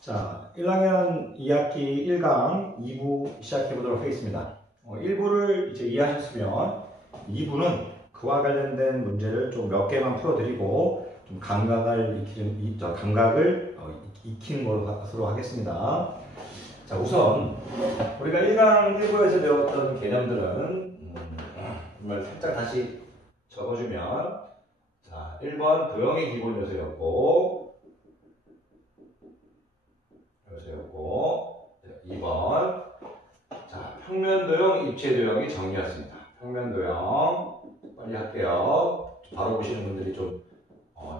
자, 1학년 2학기 1강 2부 시작해 보도록 하겠습니다. 1부를 이제 이해하셨으면 2부는 그와 관련된 문제를 좀 몇 개만 풀어드리고 좀 감각을 익히는 것으로 하겠습니다. 자, 우선 우리가 1강 1부에서 배웠던 개념들은 정말 살짝 다시 적어주면, 자, 1번 도형의 기본 요소였고 2번 자, 평면도형, 입체도형의 정의였습니다. 평면도형 빨리 할게요. 바로 보시는 분들이 좀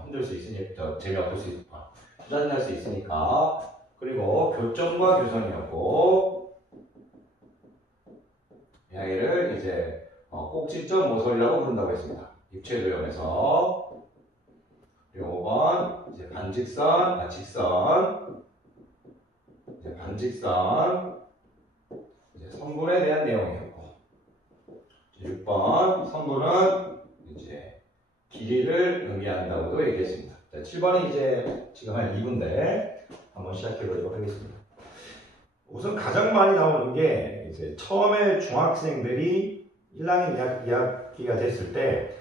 힘들 수 있으니까, 재미없을 수 있으니까, 짜증날 수 있으니까. 그리고 교점과 교선이었고, 여기를 이제 꼭지점 모서리라고 부른다고 했습니다. 입체도형에서. 그리고 5번 이제 반직선, 직선, 이제 반직선, 이제 선분에 대한 내용이었고, 6번 선분은 이제 길이를 의미한다고도 얘기했습니다. 7번은 이제 지금 한 2분인데 한번 시작해 보도록 하겠습니다. 우선 가장 많이 나오는 게 이제 처음에 중학생들이 1학년 2학기가 됐을 때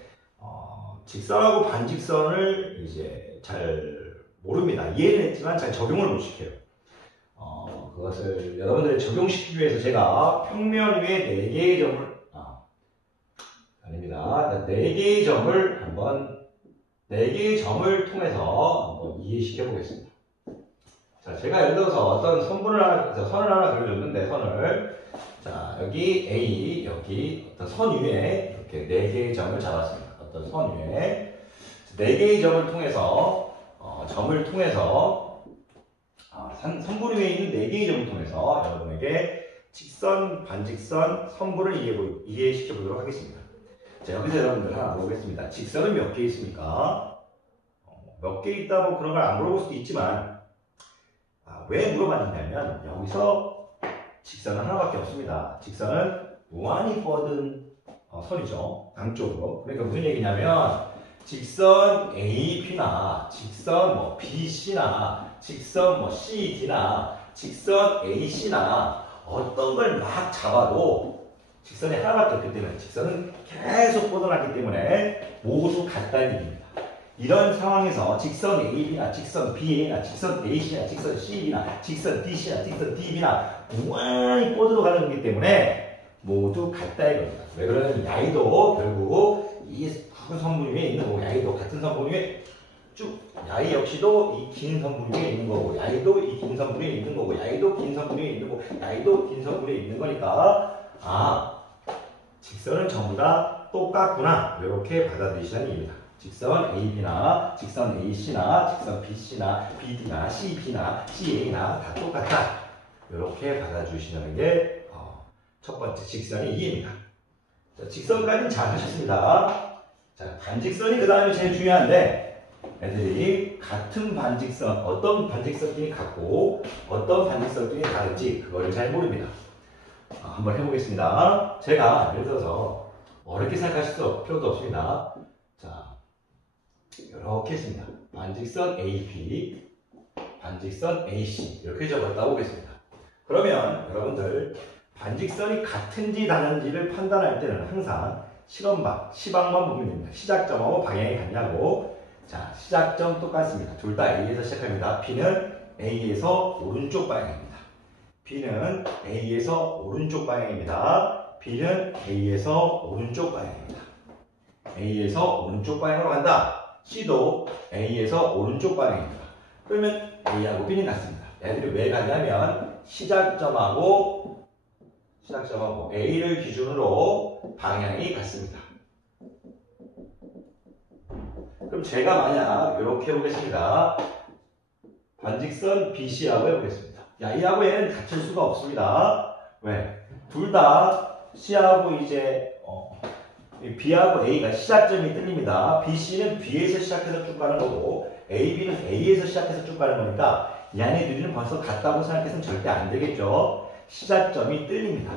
직선하고 반직선을 이제 잘 모릅니다. 이해는 했지만 잘 적용을 못 시켜요. 그것을 여러분들이 적용시키기 위해서 제가 평면 위에 4개의 점을, 아닙니다. 4개의 점을 한번, 4개의 점을 통해서 한번 이해시켜 보겠습니다. 자, 제가 예를 들어서 어떤 선을 하나 그려줬는데, 선을. 자, 여기 A, 여기 어떤 선 위에 이렇게 4개의 점을 잡았습니다. 어떤 선 위에. 4개의 점을 통해서, 선분 위에 있는 4개의 점을 통해서 여러분에게 직선, 반직선, 선분을 이해시켜 보도록 하겠습니다. 자, 여기서 여러분들 하나 물어보겠습니다. 직선은 몇 개 있습니까? 몇 개 있다고 그런 걸 안 물어볼 수도 있지만, 왜 물어봤느냐면, 여기서 직선은 하나밖에 없습니다. 직선은 무한히 뻗은 선이죠. 양쪽으로. 그러니까 무슨 얘기냐면, 직선 AB나, 직선 BC나, 직선 CD나, 직선 AC나, 어떤 걸 막 잡아도 직선이 하나밖에 없기 때문에, 직선은 계속 뻗어나기 때문에 모두 같다는 얘기입니다. 이런 상황에서 직선 AB나, 직선 BA나, 직선 AC나, 직선 CB나, 직선 DC나, 직선 DB나 무한히 뻗어가는 거기 때문에 모두 같다 이겁니다. 왜 그러냐면 야이도 결국 이 큰 선분 위에 있는 거고, 야이도 같은 선분 위에 쭉, 야이 역시도 이 긴 선분 위에 있는 거고, 야이도 이 긴 선분 위에 있는 거고, 야이도 긴 선분 위에 있는 거고, 야이도 긴 선분 위에 있는 거니까, 직선은 전부 다 똑같구나, 이렇게 받아들이시는 얘기입니다. 직선 AB나, 직선 AC나, 직선 BC나, BD나, CB나, CA나 다 똑같다, 이렇게 받아주시는 게 첫 번째 직선의 이해입니다. 자, 직선까지는 잘 하셨습니다. 자, 반직선이 그 다음에 제일 중요한데, 애들이 같은 반직선, 어떤 반직선끼리 같고 어떤 반직선끼리 다른지 그거를 잘 모릅니다. 한번 해보겠습니다. 제가 예를 들어서 어렵게 생각하실 필요도 없습니다. 자, 이렇게 했습니다. 반직선 AB, 반직선 AC 이렇게 적었다고 보겠습니다. 그러면 여러분들 반직선이 같은지 다른지를 판단할 때는 항상 시방만 보면 됩니다. 시작점하고 방향이 같냐고. 자, 시작점 똑같습니다. 둘 다 A에서 시작합니다. B는 A에서 오른쪽 방향입니다. B는 A에서 오른쪽 방향입니다. B는 A에서 오른쪽 방향입니다. A에서 오른쪽 방향으로 간다. C도 A에서 오른쪽 방향입니다. 그러면 A하고 B는 같습니다. 애들이 왜 같냐면 시작점하고 A를 기준으로 방향이 같습니다. 그럼 제가 만약 이렇게 해보겠습니다. 반직선 BC하고 해보겠습니다. 야, A하고 얘는 같을 수가 없습니다. 왜? 둘 다 C하고 이제 B하고 A가 시작점이 틀립니다. BC는 B에서 시작해서 쭉 가는 거고 AB는 A에서 시작해서 쭉 가는 거니까 얘네 둘이는 벌써 같다고 생각해서는 절대 안 되겠죠. 시작점이 틀립니다.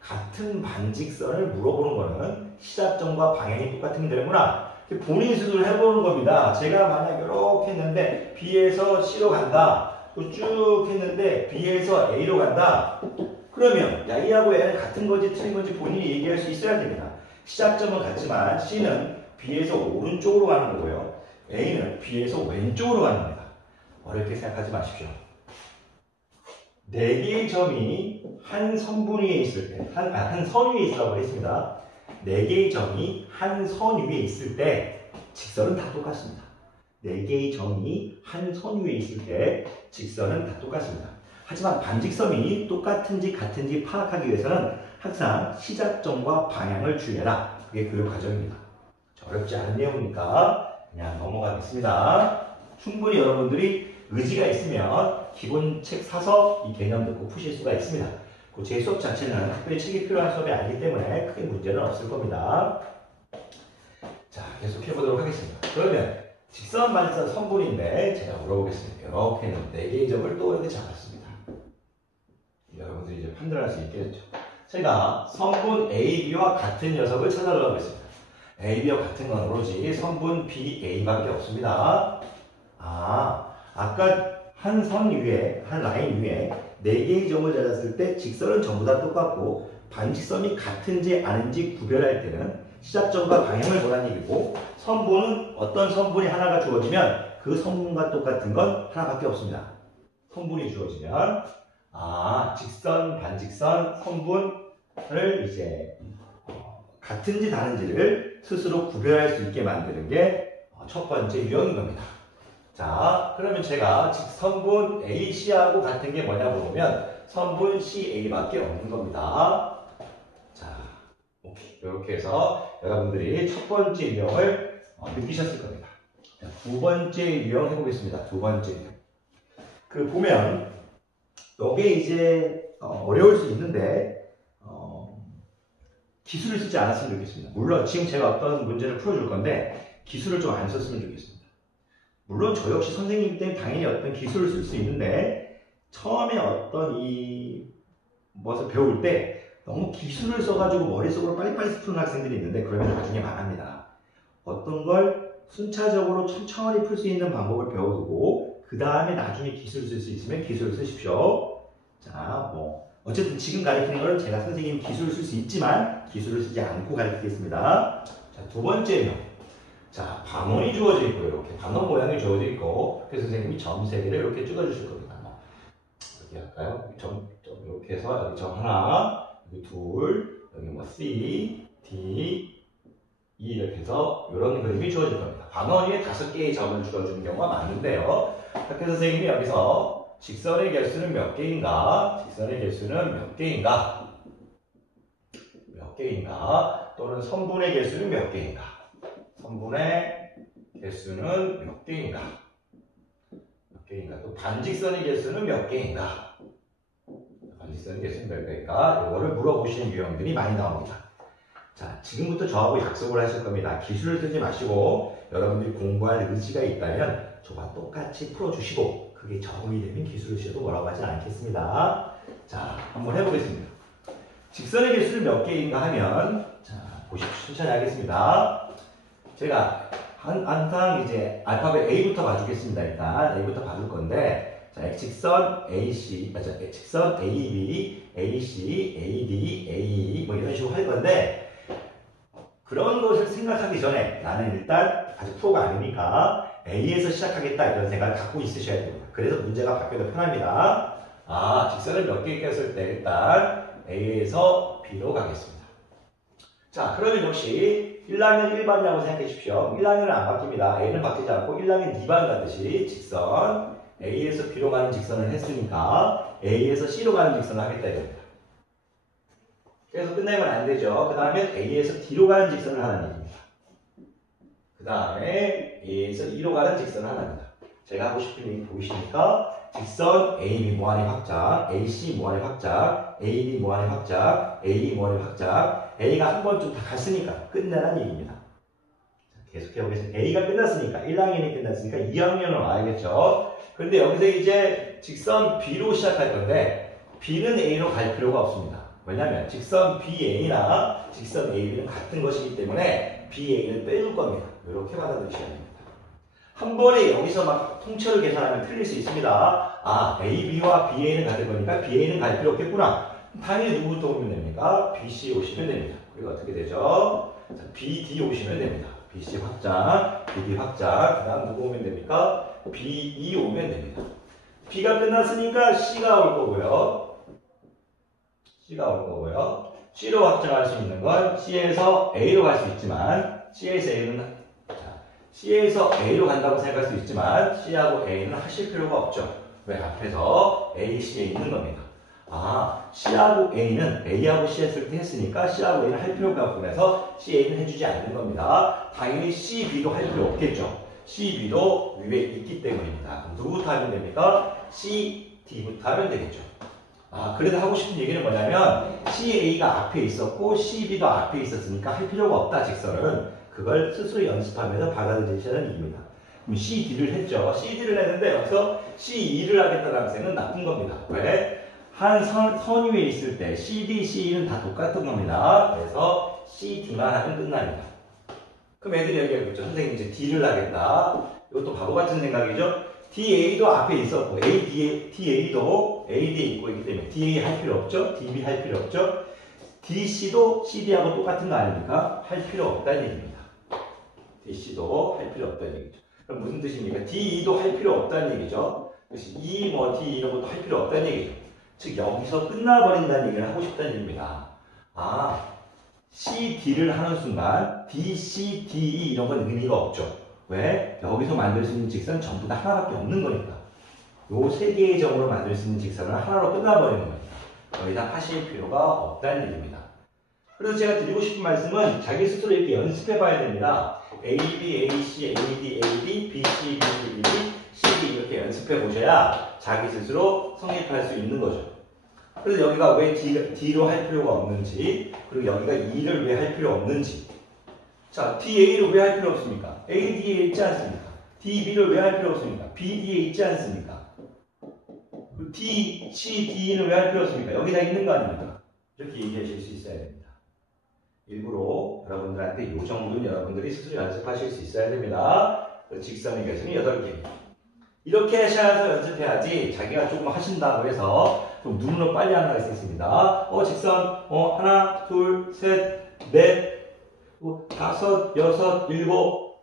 같은 반직선을 물어보는 거는 시작점과 방향이 똑같으면 되는구나. 본인 스스로 해보는 겁니다. 제가 만약 이렇게 했는데 B에서 C로 간다. 쭉 했는데 B에서 A로 간다. 그러면 야, A하고 A는 같은 건지 틀린 건지 본인이 얘기할 수 있어야 됩니다. 시작점은 같지만 C는 B에서 오른쪽으로 가는 거고요. A는 B에서 왼쪽으로 가는 겁니다. 어렵게 생각하지 마십시오. 4개의 점이 한 선 위에 있을 때, 한 선 위에 있으라고 했습니다. 4개의 점이 한 선 위에 있을 때 직선은 다 똑같습니다. 4개의 점이 한 선 위에 있을 때 직선은 다 똑같습니다. 하지만 반직선이 똑같은지 같은지 파악하기 위해서는 항상 시작점과 방향을 주의해라. 그게 교육 과정입니다. 어렵지 않은 내용이니까 그냥 넘어가겠습니다. 충분히 여러분들이 의지가 있으면 기본 책 사서 이 개념 듣고 푸실 수가 있습니다. 제 수업 자체는 특별히 책이 필요한 수업이 아니기 때문에 크게 문제는 없을 겁니다. 자, 계속해 보도록 하겠습니다. 그러면 직선, 반직선, 선분인데 제가 물어보겠습니다. 이렇게 있는 4개의 점을 또 이렇게 잡았습니다. 여러분들이 이제 판단할 수 있겠죠. 제가 선분 AB와 같은 녀석을 찾아보려고 했습니다. AB와 같은 건 오로지 선분 BA밖에 없습니다. 아까 한 선 위에, 한 라인 위에 4개의 점을 찾았을 때 직선은 전부 다 똑같고 반직선이 같은지 아닌지 구별할 때는 시작점과 방향을 보라는 얘기고, 선분은 어떤 선분이 하나가 주어지면 그 선분과 똑같은 건 하나밖에 없습니다. 선분이 주어지면 직선, 반직선, 선분을 이제 같은지 다른지를 스스로 구별할 수 있게 만드는 게 첫 번째 유형인 겁니다. 자, 그러면 제가 선분 AC하고 같은 게 뭐냐고 보면 선분 CA밖에 없는 겁니다. 자, 오케이. 이렇게 해서 여러분들이 첫 번째 유형을 느끼셨을 겁니다. 자, 두 번째 유형 해보겠습니다. 두 번째 유형. 보면 이게 이제 어려울 수 있는데 기술을 쓰지 않았으면 좋겠습니다. 물론 지금 제가 어떤 문제를 풀어줄 건데 기술을 좀 안 썼으면 좋겠습니다. 물론 저 역시 선생님이기 때문에 당연히 어떤 기술을 쓸 수 있는데 처음에 어떤 무엇을 배울 때 너무 기술을 써가지고 머릿속으로 빨리빨리 푸는 학생들이 있는데 그러면 나중에 망합니다. 어떤 걸 순차적으로 천천히 풀 수 있는 방법을 배워두고 그 다음에 나중에 기술을 쓸 수 있으면 기술을 쓰십시오. 자, 어쨌든 지금 가르치는 걸 제가 선생님 기술을 쓸 수 있지만 기술을 쓰지 않고 가르치겠습니다. 자, 두 번째는 자, 반원이 주어져 있고 이렇게 반원 모양이 주어져 있고 그래서 선생님이 점 3개를 이렇게 찍어주실 겁니다. 여기 할까요? 점 이렇게 해서 여기 점 하나, 여기 둘, 여기 C, D, E 이렇게 해서 이런 그림이 주어질 겁니다. 반원 위에 5개의 점을 주어주는 경우가 많은데요. 그래서 선생님이 여기서 직선의 개수는 몇 개인가? 직선의 개수는 몇 개인가? 몇 개인가? 또는 선분의 개수는 몇 개인가? 선분의 개수는 몇 개인가? 몇 개인가? 또 반직선의 개수는 몇 개인가? 반직선의 개수는 몇 개인가? 이거를 물어보시는 유형들이 많이 나옵니다. 자, 지금부터 저하고 약속을 하실 겁니다. 기술을 쓰지 마시고 여러분들이 공부할 의지가 있다면 저와 똑같이 풀어주시고 그게 적응이 되면 기술을 쓰셔도 뭐라고 하진 않겠습니다. 자, 한번 해보겠습니다. 직선의 개수를 몇 개인가 하면 자, 보십시오. 천천히 하겠습니다. 제가 항상 이제 알파벳 A부터 봐주겠습니다. 일단 A부터 봐줄 건데 자, 직선 AC, 직선 AB, AC, AD, AE 뭐 이런 식으로 할 건데 그런 것을 생각하기 전에 나는 일단 아직 프로가 아니니까 A에서 시작하겠다 이런 생각을 갖고 있으셔야 됩니다. 그래서 문제가 바뀌어도 편합니다. 직선을 몇 개 꼈을 때 일단 A에서 B로 가겠습니다. 자, 그러면 역시 1라면 1반이라고 생각해 주십시오. 1라면은 안 바뀝니다. A는 바뀌지 않고 1라면 2반 가듯이 직선 A에서 B로 가는 직선을 했으니까 A에서 C로 가는 직선을 하겠다 이겁니다. 그래서 끝내면 안 되죠. 그 다음에 A에서 D로 가는 직선을 하는 얘기입니다. 그 다음에 A에서 E로 가는 직선을 하나입니다. 제가 하고 싶은 얘기 보이시니까 직선 AB 무한의 확장, AC 무한의 확장, AD 무한의 확장, AE 무한의 확장, A가 한 번쯤 다 갔으니까 끝내라는 얘기입니다. 계속해 보겠습니다. A가 끝났으니까 1학년이 끝났으니까 2학년은 와야겠죠. 그런데 여기서 이제 직선 B로 시작할 건데 B는 A로 갈 필요가 없습니다. 왜냐하면 직선 BA나 직선 AB는 같은 것이기 때문에 BA를 빼줄 겁니다. 이렇게 받아들이셔야 됩니다. 한 번에 여기서 막 통째로 계산하면 틀릴 수 있습니다. 아, A, B와 BA는 같은 거니까 BA는 갈 필요 없겠구나. 당연히 누구부터 오면 됩니까? BC 오시면 됩니다. 그리고 어떻게 되죠? 자, BD 오시면 됩니다. BC 확장, BD 확장, 그 다음 누구 오면 됩니까? BE 오면 됩니다. B가 끝났으니까 C가 올 거고요. C가 올 거고요. C로 확장할 수 있는 건 C에서 A로 갈 수 있지만 C에서 A로 간다고 생각할 수 있지만 C하고 A는 하실 필요가 없죠. 왜? 앞에서 A, C에 있는 겁니다. 아, C하고 A는 A하고 C 했을 때 했으니까 C하고 A는 할 필요가 없고 해서 C, A는 해주지 않는 겁니다. 당연히 C, B도 할 필요 없겠죠. C, B도 위에 있기 때문입니다. 그럼 누구부터 하면 됩니까? C, D부터 하면 되겠죠. 아, 그래서 하고 싶은 얘기는 뭐냐면 CA가 앞에 있었고 CB도 앞에 있었으니까 할 필요가 없다 직선은 그걸 스스로 연습하면서 받아들이시는 얘기입니다. 그럼 CD를 했죠. CD를 했는데 여기서 CE를 하겠다는 학생은 나쁜 겁니다. 왜? 한 선 위에 있을 때 CD, CE는 다 똑같은 겁니다. 그래서 CD만 하면 끝납니다. 그럼 애들이 얘기하겠죠. 선생님 이제 D를 하겠다. 이것도 바보 같은 생각이죠. DA도 앞에 있었고 DA도 AD에 있고 있기 때문에 DA 할 필요 없죠. DB 할 필요 없죠. DC도 CD하고 똑같은 거 아닙니까? 할 필요 없다는 얘기입니다. DC도 할 필요 없다는 얘기죠. 그럼 무슨 뜻입니까? DE도 할 필요 없다는 얘기죠. 그래서 E, D 이런 것도 할 필요 없다는 얘기죠. 즉 여기서 끝나버린다는 얘기를 하고 싶다는 얘기입니다. 아, CD를 하는 순간 DC, DE 이런 건 의미가 없죠. 왜? 여기서 만들 수 있는 직선은 전부 다 하나밖에 없는 거니까. 요 세 개의 점으로 만들 수 있는 직선은 하나로 끝나버리는 거니까. 더 이상 하실 필요가 없다는 얘기입니다. 그래서 제가 드리고 싶은 말씀은 자기 스스로 이렇게 연습해 봐야 됩니다. AB, AC, AD, AD, BC, BD, BD, CD 이렇게 연습해 보셔야 자기 스스로 성립할 수 있는 거죠. 그래서 여기가 왜 D로 할 필요가 없는지, 그리고 여기가 E를 왜 할 필요 없는지. 자, DA를 왜 할 필요 없습니까? AD에 있지 않습니까? DB를 왜 할 필요 없습니까? BD에 있지 않습니까? D, C, D는 왜 할 필요 없습니까? 여기다 있는 거 아닙니까? 이렇게 얘기하실 수 있어야 됩니다. 일부러 여러분들한테 이 정도는 여러분들이 스스로 연습하실 수 있어야 됩니다. 직선의 개수는 8개입니다. 이렇게 하셔서 연습해야지 자기가 조금 하신다고 해서 좀 눈으로 빨리 하는 거 있습니다. 직선, 하나, 둘, 셋, 넷, 다섯, 여섯, 일곱,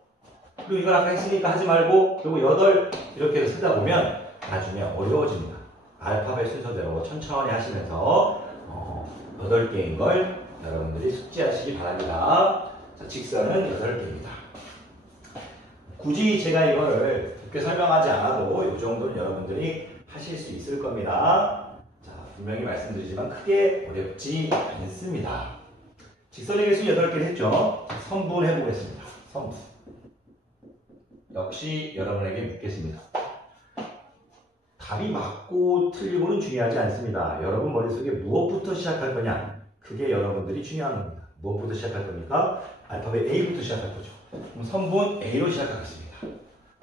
그리고 이걸 아까 했으니까 하지 말고, 그리고 여덟, 이렇게 해서 쓰다 보면 나중에 어려워집니다. 알파벳 순서대로 천천히 하시면서, 8개인 걸 여러분들이 숙지하시기 바랍니다. 자, 직선은 8개입니다. 굳이 제가 이거를 깊게 설명하지 않아도 이 정도는 여러분들이 하실 수 있을 겁니다. 자, 분명히 말씀드리지만 크게 어렵지 않습니다. 직선의 개수는 8개를 했죠. 선분 해보겠습니다. 선분. 역시 여러분에게 묻겠습니다. 답이 맞고 틀리고는 중요하지 않습니다. 여러분 머릿속에 무엇부터 시작할 거냐? 그게 여러분들이 중요한 겁니다. 무엇부터 시작할 겁니까? 알파벳 A부터 시작할 거죠. 그럼 선분 A로 시작하겠습니다.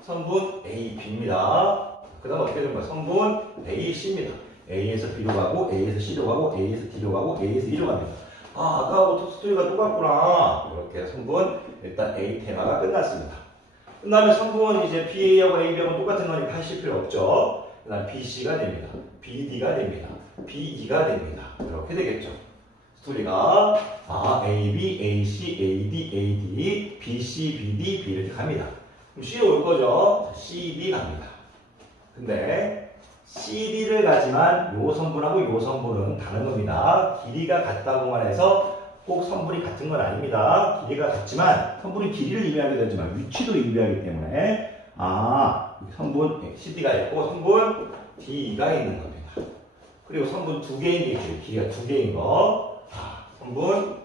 선분 AB입니다. 그 다음 어떻게 되는 거야? 선분 AC입니다. A에서 B로 가고, A에서 C로 가고, A에서 D로 가고, A에서 E로 갑니다. 아, 아까하고 스토리가 똑같구나. 이렇게 선분, 일단 A 테마가 끝났습니다. 끝나면 선분 이제 BA하고 AB하고 똑같은 거니까 하실 필요 없죠. 그 다음 BC가 됩니다. BD가 됩니다. BE가 됩니다. 이렇게 되겠죠. 스토리가 AB, AC, AD, AD, BC, BD, B 이렇게 갑니다. 그럼 C에 올 거죠. CD 갑니다. 근데 CD를 가지만 요 선분하고 요 선분은 다른 겁니다. 길이가 같다고만 해서 꼭 선분이 같은 건 아닙니다. 길이가 같지만 선분은 길이를 의미하게 되지만 위치도 의미하기 때문에 선분 CD가 있고 선분 D가 있는 겁니다. 그리고 선분 2개인 게 있죠. 길이가 2개인 거. 선분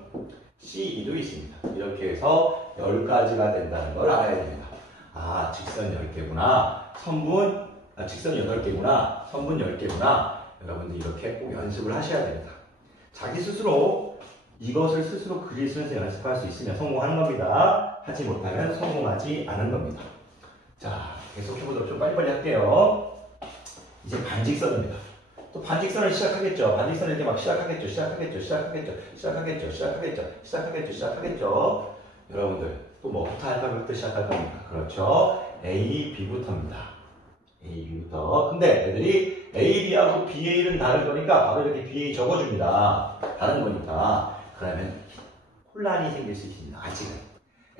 CE도 있습니다. 이렇게 해서 10가지가 된다는 걸 알아야 됩니다. 직선 10개구나. 직선 8개구나. 선분 10개구나. 여러분들 이렇게 꼭 연습을 하셔야 됩니다. 자기 스스로 이것을 스스로 그릴 수 있는 연습할 수 있으면 성공하는 겁니다. 하지 못하면 성공하지 않은 겁니다. 자, 계속해보도록 좀 빨리빨리 할게요. 이제 반직선입니다. 또 반직선을 시작하겠죠. 반직선을 이렇게 막 시작하겠죠. 여러분들 또 또 뭐부터 알파벳부터 시작할 겁니까? 그렇죠. A, B부터입니다. A, B부터. 근데 애들이 A, B하고 B, A는 다른 거니까 바로 이렇게 B, A 적어줍니다. 다른 거니까. 그러면 혼란이 생길 수 있습니다. 아직은.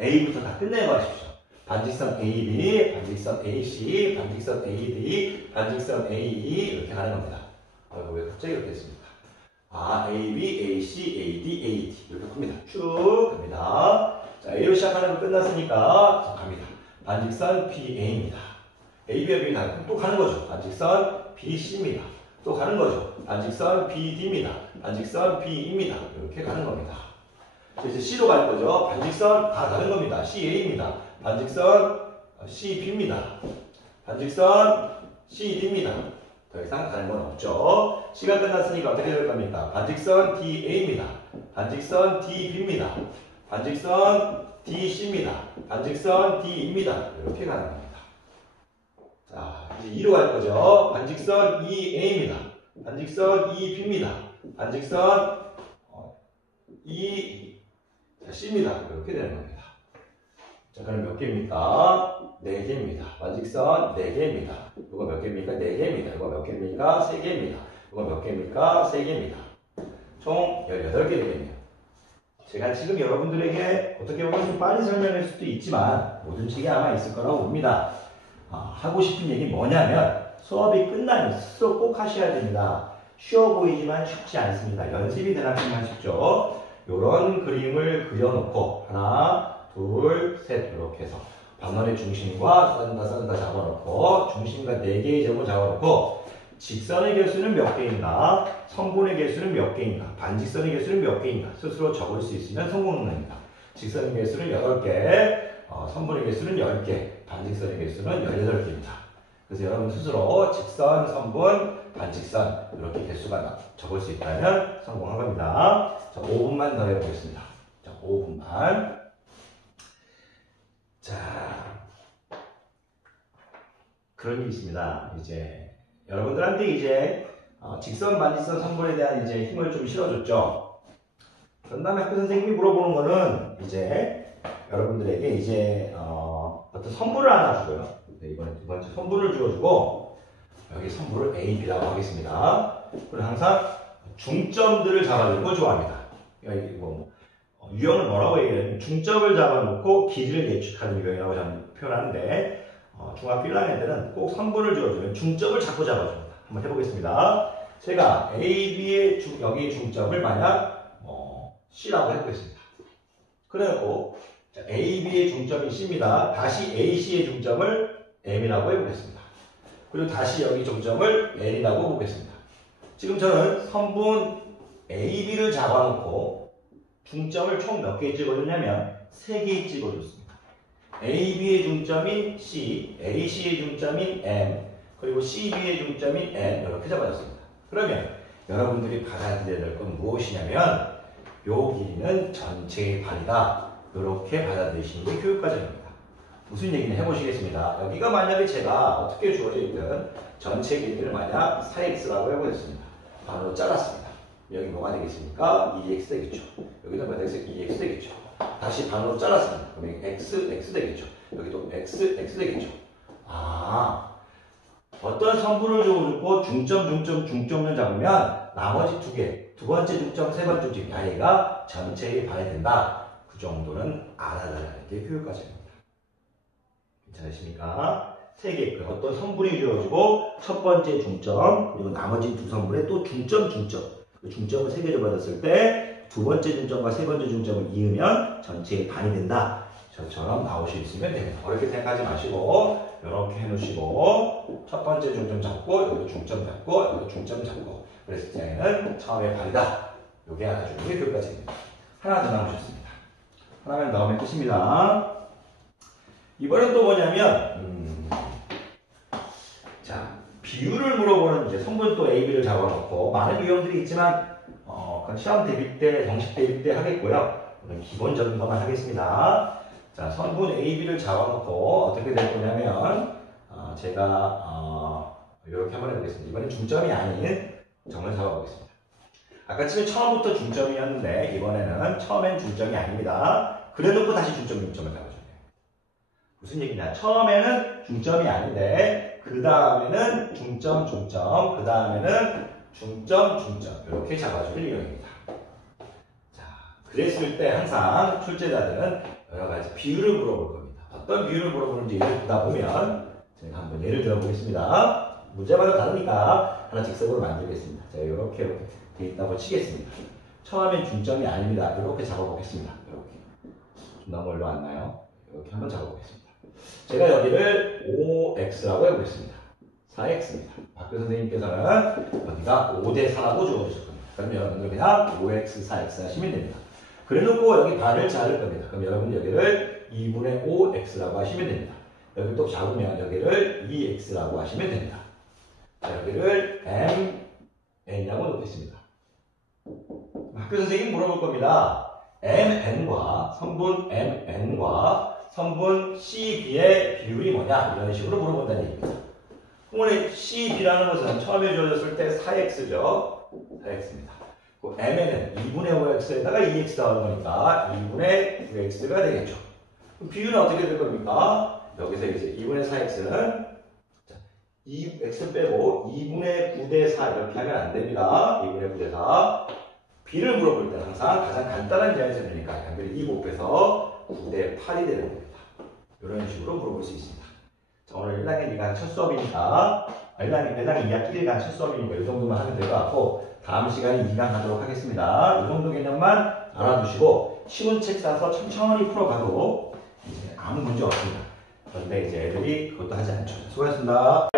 A부터 다 끝내버리십시오. 반직선 AB, 반직선 AC, 반직선 AD, 반직선 AE 이렇게 가는 겁니다. 왜 갑자기 이렇게 했습니까? AB, AC, AD, AD 이렇게 큽니다. 쭉 갑니다. 자, A로 시작하는 거 끝났으니까 갑니다. 반직선 BA입니다. AB와 B 또 가는 거죠. 반직선 BC입니다. 또 가는 거죠. 반직선 BD입니다. 반직선 B입니다. 이렇게 가는 겁니다. 이제 C로 갈 거죠. 반직선 다 가는 겁니다. CA입니다. 반직선 CB입니다. 반직선 CD입니다. 더 이상 가는 건 없죠. 시간 끝났으니까 어떻게 될 겁니까? 반직선 DA입니다. 반직선 DB입니다. 반직선 DC입니다. 반직선 D입니다. 이렇게 가는 겁니다. 자, 이제 2로 갈 거죠. 반직선 EA입니다. 반직선 EB입니다. 반직선 C입니다. 이렇게 되는 겁니다. 자, 그럼 몇 개입니까? 4개입니다. 반직선 4개입니다. 이거 몇 개입니까? 4개입니다. 이거 몇 개입니까? 3개입니다. 이거 몇 개입니까? 3개입니다. 총 18개 되겠네요. 제가 지금 여러분들에게 어떻게 보면 좀 빨리 설명할 수도 있지만 모든 책에 아마 있을 거라고 봅니다. 하고 싶은 얘기 뭐냐면 수업이 끝나면 스스로 꼭 하셔야 됩니다. 쉬워 보이지만 쉽지 않습니다. 연습이 되는 것만 쉽죠. 이런 그림을 그려놓고 하나, 둘, 셋 이렇게 해서 방언의 중심과 썬다 잡아놓고 중심과 4개의 점을 잡아놓고 직선의 개수는 몇 개인가, 선분의 개수는 몇 개인가, 반직선의 개수는 몇 개인가 스스로 적을 수 있으면 성공입니다. 직선의 개수는 8개, 선분의 개수는 10개, 반직선의 개수는 18개입니다. 그래서 여러분 스스로 직선, 선분, 반직선 이렇게 개수가 적을 수 있다면 성공한 겁니다. 자, 5분만 더 해보겠습니다. 자, 5분만. 자, 그런 게 있습니다. 이제 여러분들한테 이제 직선, 반직선, 선분에 대한 이제 힘을 좀 실어줬죠. 그런 다음에 학교 선생님이 물어보는 거는 이제 여러분들에게 이제 어떤 선분을 하나 주고요. 네, 이번에 두 번째 선분을 주어주고 여기 선분을 A, B라고 하겠습니다. 그리고 항상 중점들을 잡아주는 걸 좋아합니다. 여기 유형을 뭐라고 얘기하냐면 중점을 잡아놓고 길이를 예측하는 유형이라고 저는 표현하는데 중학교 1학년 애들은 꼭 선분을 주어주면 중점을 자꾸 잡아줍니다. 한번 해보겠습니다. 제가 A, B의 여기 중점을 만약 C라고 해보겠습니다. 그리고 A, B의 중점이 C입니다. 다시 A, C의 중점을 M이라고 해보겠습니다. 그리고 다시 여기 중점을 L이라고 보겠습니다. 지금 저는 선분 A, B를 잡아놓고 중점을 총 몇 개 찍어줬냐면 3개 찍어줬습니다. A, B의 중점인 C, A, C의 중점인 M, 그리고 C, B의 중점인 N 이렇게 잡아줬습니다. 그러면 여러분들이 받아들여야 될 건 무엇이냐면 요 길이는 전체의 반이다. 이렇게 받아들이시는 게 교육과정입니다. 무슨 얘기는 해보시겠습니다. 여기가 만약에 제가 어떻게 주어져 있든 전체 길이를 만약 4x라고 해보겠습니다. 반으로 잘랐습니다. 여기 뭐가 되겠습니까? 2x 되겠죠. 여기도 뭐가 되겠어요? 2x 되겠죠. 다시 반으로 잘랐습니다. 그럼 여기 x 되겠죠. 여기도 x 되겠죠. 어떤 선분을 주고 중점을 잡으면 나머지 두 번째 중점, 세 번째 중점, 아이가 전체의 반이 된다. 그 정도는 알아달라는 게 교육과정입니다. 괜찮으십니까? 3개, 어떤 선분이 주어지고 첫 번째 중점, 그리고 나머지 두 선분에 또 중점을 3개를 받았을 때 두 번째 중점과 세 번째 중점을 이으면 전체의 반이 된다. 저처럼 나올 수 있으면 됩니다. 어렵게 생각하지 마시고 이렇게 해놓으시고 첫 번째 중점 잡고 여기 중점 잡고 여기 중점 잡고 그랬을 때는 처음에 반이다. 요게 알아주는 게 교육과정입니다. 하나 더 남으셨습니다. 하나만 넣으면 끝입니다. 이번엔 또 뭐냐면 자, 비율을 물어보는 이제 성분 또 A, B를 잡아놓고 많은 유형들이 있지만 시험 대비 때, 정식 대비 때 하겠고요. 오늘 기본적인 것만 하겠습니다. 자, 선분 A, B를 잡아놓고 어떻게 될 거냐면 제가 이렇게 한번 해보겠습니다. 이번엔 중점이 아닌 점을 잡아보겠습니다. 아까쯤에 처음부터 중점이었는데 이번에는 처음엔 중점이 아닙니다. 그래놓고 다시 중점을 잡아줍니다. 무슨 얘기냐? 처음에는 중점이 아닌데 그 다음에는 중점, 중점, 그 다음에는 중점, 중점 이렇게 잡아줄 유형입니다. 자, 그랬을 때 항상 출제자들은 여러 가지 비율을 물어볼 겁니다. 어떤 비율을 물어보는지 보다 보면 제가 한번 예를 들어보겠습니다. 문제마다 다르니까 하나 즉석으로 만들겠습니다. 자, 이렇게 돼 있다고 치겠습니다. 처음엔 중점이 아닙니다. 이렇게 잡아보겠습니다. 이렇게. 좀 너무 멀리 왔나요? 이렇게 한번 잡아보겠습니다. 제가 여기를 5x라고 해보겠습니다. 4x입니다. 박교 선생님께서는 여기가 5대4라고 주어주실 겁니다. 그러면 여러분들 그냥 5x, 4x 하시면 됩니다. 그래놓고 여기 반을 자를 겁니다. 그럼 여러분 여기를 2분의 5x라고 하시면 됩니다. 여기 또 잡으면 여기를 2x라고 하시면 됩니다. 자, 여기를 mn이라고 놓겠습니다. 학교 선생님이 물어볼 겁니다. mn과 성분 mn과 성분 cb의 비율이 뭐냐? 이런 식으로 물어본다는 얘기입니다. 그러면 cb라는 것은 처음에 주어졌을 때 4x죠. 4x입니다. 그 mn은 2분의 5x에다가 2x 나오는 거니까 2분의 9x가 되겠죠. 그럼 비율은 어떻게 될 겁니까? 여기서 이제 2분의 4x는 2x 빼고 2분의 9대4 이렇게 하면 안 됩니다. 2분의 9대4. b를 물어볼 때는 항상 가장 간단한 자연수니까 연결이 2 곱해서 9대8이 되는 겁니다. 이런 식으로 물어볼 수 있습니다. 자, 오늘 1학년 2강 첫 수업이니까 1학년 2학기 1강 첫 수업이니까 이 정도만 하면 될 것 같고 다음 시간에 2강 하도록 하겠습니다. 이 정도 개념만 알아두시고 쉬운 책 사서 천천히 풀어가도 이제 아무 문제 없습니다. 그런데 이제 애들이 그것도 하지 않죠. 수고하셨습니다.